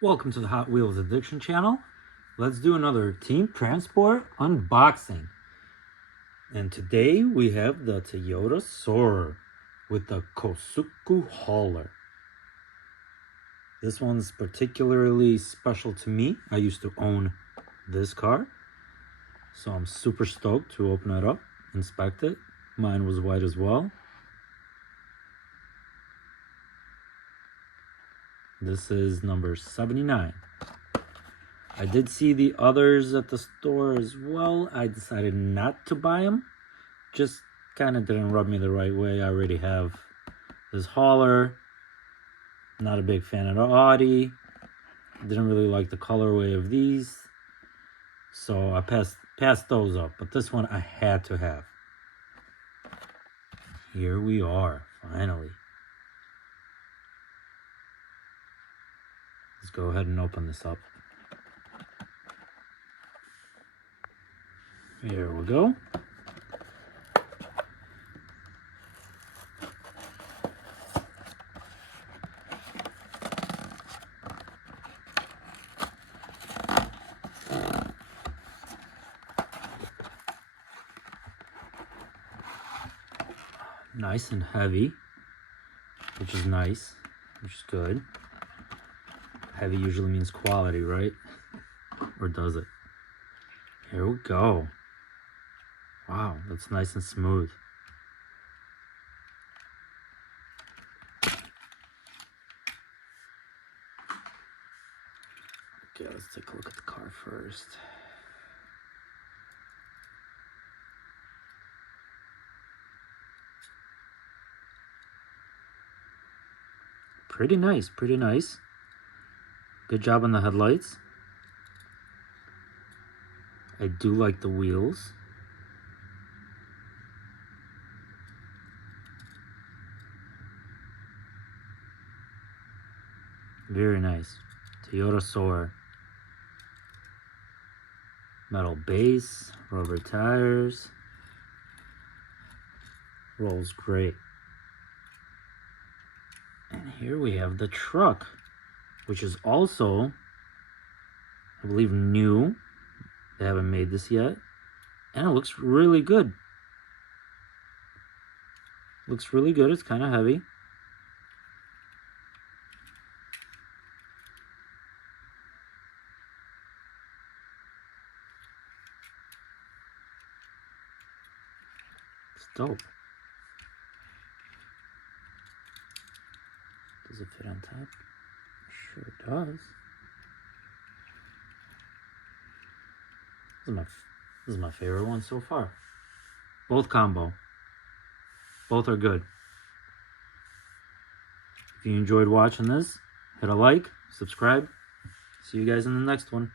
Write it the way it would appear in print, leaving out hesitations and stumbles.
Welcome to the Hot Wheels Addiction channel. Let's do another Team Transport unboxing. And today we have the Toyota Soarer with the Kosuku hauler. This one's particularly special to me. I used to own this car, so I'm super stoked to open it up, inspect it. Mine was white as well. This is number 79. I did see the others at the store as well. I decided not to buy them. Just kind of didn't rub me the right way. I already have this hauler. Not a big fan of the Audi. Didn't really like the colorway of these. So I passed those up. But this one I had to have. Here we are, finally. Let's go ahead and open this up. Here we go. Nice and heavy, which is nice, which is good. Heavy usually means quality, right? Or does it? Here we go. Wow, that's nice and smooth. Okay, let's take a look at the car first. Pretty nice, pretty nice. Good job on the headlights. I do like the wheels. Very nice. Toyota Soarer. Metal base, rubber tires. Rolls great. And here we have the truck, which is also, I believe, new. They haven't made this yet. And it looks really good. Looks really good. It's kind of heavy. It's dope. Does it fit on top? Sure does. This is my favorite one so far. Both combo. Both are good. If you enjoyed watching this, hit a like, subscribe. See you guys in the next one.